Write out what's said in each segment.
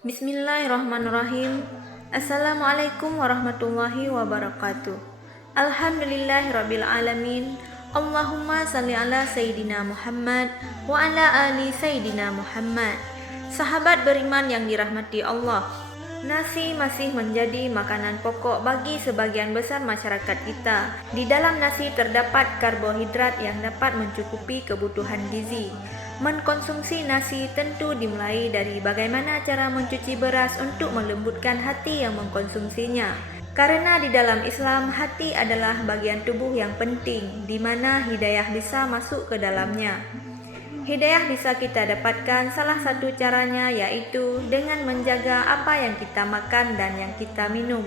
Bismillahirrahmanirrahim. Assalamualaikum warahmatullahi wabarakatuh. Alhamdulillahirabbil alamin. Allahumma salli ala Sayyidina Muhammad wa ala ali Sayyidina Muhammad. Sahabat beriman yang dirahmati Allah, nasi masih menjadi makanan pokok bagi sebagian besar masyarakat kita. Di dalam nasi terdapat karbohidrat yang dapat mencukupi kebutuhan gizi. Mengkonsumsi nasi tentu dimulai dari bagaimana cara mencuci beras untuk melembutkan hati yang mengkonsumsinya. Karena di dalam Islam, hati adalah bagian tubuh yang penting, di mana hidayah bisa masuk ke dalamnya. Hidayah bisa kita dapatkan salah satu caranya yaitu dengan menjaga apa yang kita makan dan yang kita minum.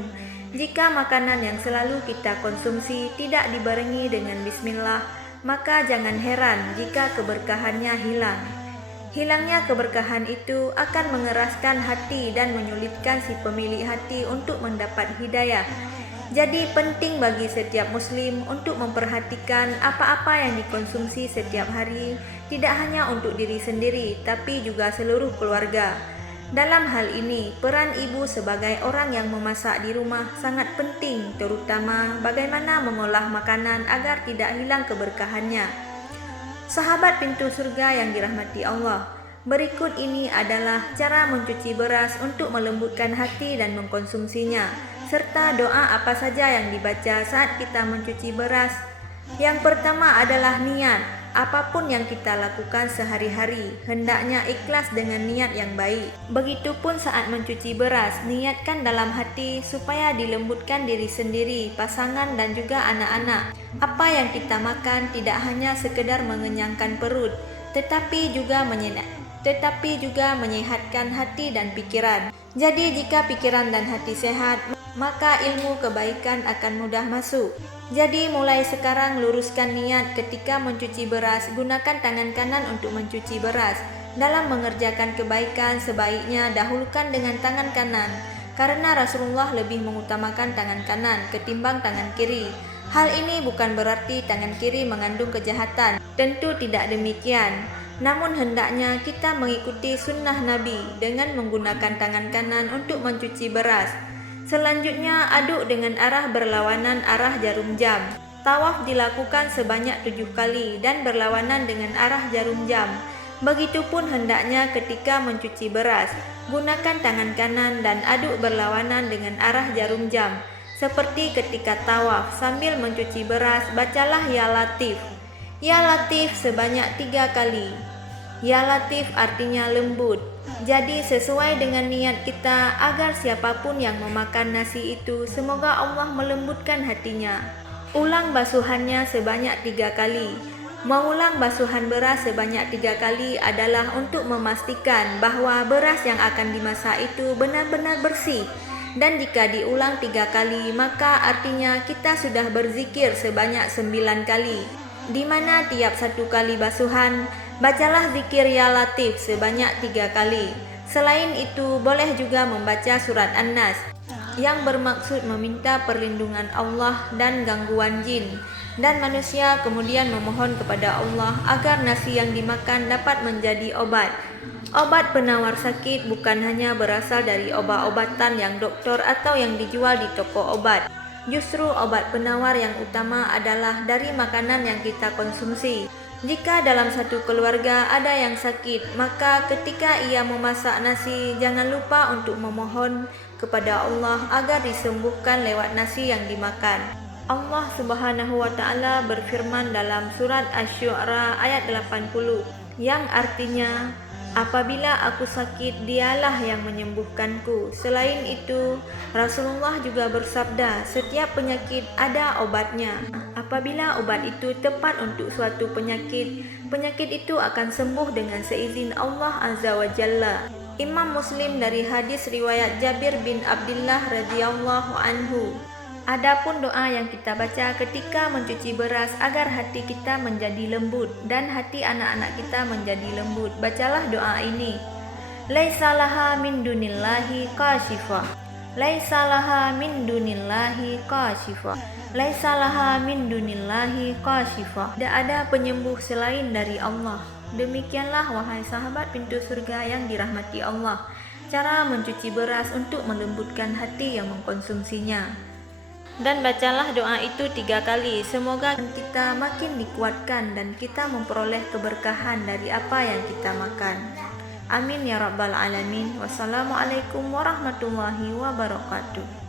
Jika makanan yang selalu kita konsumsi tidak dibarengi dengan bismillah, maka jangan heran jika keberkahannya hilang. Hilangnya keberkahan itu akan mengeraskan hati dan menyulitkan si pemilik hati untuk mendapat hidayah. Jadi penting bagi setiap muslim untuk memperhatikan apa-apa yang dikonsumsi setiap hari, tidak hanya untuk diri sendiri tapi juga seluruh keluarga. Dalam hal ini, peran ibu sebagai orang yang memasak di rumah sangat penting, terutama bagaimana mengolah makanan agar tidak hilang keberkahannya. Sahabat pintu surga yang dirahmati Allah, berikut ini adalah cara mencuci beras untuk melembutkan hati dan mengkonsumsinya, serta doa apa saja yang dibaca saat kita mencuci beras. Yang pertama adalah niat. Apapun yang kita lakukan sehari-hari, hendaknya ikhlas dengan niat yang baik. Begitupun saat mencuci beras, niatkan dalam hati supaya dilembutkan diri sendiri, pasangan dan juga anak-anak. Apa yang kita makan tidak hanya sekedar mengenyangkan perut, tetapi juga menyehatkan hati dan pikiran. Jadi jika pikiran dan hati sehat, maka ilmu kebaikan akan mudah masuk. Jadi mulai sekarang luruskan niat ketika mencuci beras, gunakan tangan kanan untuk mencuci beras. Dalam mengerjakan kebaikan sebaiknya dahulukan dengan tangan kanan, karena Rasulullah lebih mengutamakan tangan kanan ketimbang tangan kiri. Hal ini bukan berarti tangan kiri mengandung kejahatan, tentu tidak demikian. Namun hendaknya kita mengikuti sunnah Nabi dengan menggunakan tangan kanan untuk mencuci beras. Selanjutnya aduk dengan arah berlawanan arah jarum jam. Tawaf dilakukan sebanyak 7 kali dan berlawanan dengan arah jarum jam. Begitupun hendaknya ketika mencuci beras, gunakan tangan kanan dan aduk berlawanan dengan arah jarum jam. Seperti ketika tawaf sambil mencuci beras, bacalah Ya Latif. Ya Latif sebanyak 3 kali. Ya Latif artinya lembut. Jadi sesuai dengan niat kita agar siapapun yang memakan nasi itu semoga Allah melembutkan hatinya. Ulang basuhannya sebanyak 3 kali. Mengulang basuhan beras sebanyak 3 kali adalah untuk memastikan bahwa beras yang akan dimasak itu benar-benar bersih. Dan jika diulang 3 kali maka artinya kita sudah berzikir sebanyak 9 kali. Di mana tiap 1 kali basuhan, bacalah zikir Ya Latif sebanyak 3 kali. Selain itu, boleh juga membaca surat An-Nas yang bermaksud meminta perlindungan Allah dan gangguan jin dan manusia, kemudian memohon kepada Allah agar nasi yang dimakan dapat menjadi obat. Obat penawar sakit bukan hanya berasal dari obat-obatan yang doktor atau yang dijual di toko obat. Justru obat penawar yang utama adalah dari makanan yang kita konsumsi. Jika dalam satu keluarga ada yang sakit, maka ketika ia memasak nasi, jangan lupa untuk memohon kepada Allah agar disembuhkan lewat nasi yang dimakan. Allah Subhanahu wa Ta'ala berfirman dalam surat Asy-Syu'ara ayat 80, yang artinya, apabila aku sakit, dialah yang menyembuhkanku. Selain itu, Rasulullah juga bersabda, setiap penyakit ada obatnya. Apabila obat itu tepat untuk suatu penyakit, penyakit itu akan sembuh dengan seizin Allah Azza wa Jalla. Imam Muslim dari hadis riwayat Jabir bin Abdullah radhiyallahu anhu. Adapun doa yang kita baca ketika mencuci beras agar hati kita menjadi lembut dan hati anak-anak kita menjadi lembut, bacalah doa ini. Laisa laha min dunillahi kashifah Laisa laha min dunillahi kashifa. Laisa laha min dunillahi kashifa. Tidak ada penyembuh selain dari Allah. Demikianlah wahai sahabat pintu surga yang dirahmati Allah, cara mencuci beras untuk melembutkan hati yang mengkonsumsinya. Dan bacalah doa itu 3 kali. Semoga kita makin dikuatkan dan kita memperoleh keberkahan dari apa yang kita makan. Amin ya rabbal alamin. Wassalamualaikum warahmatullahi wabarakatuh.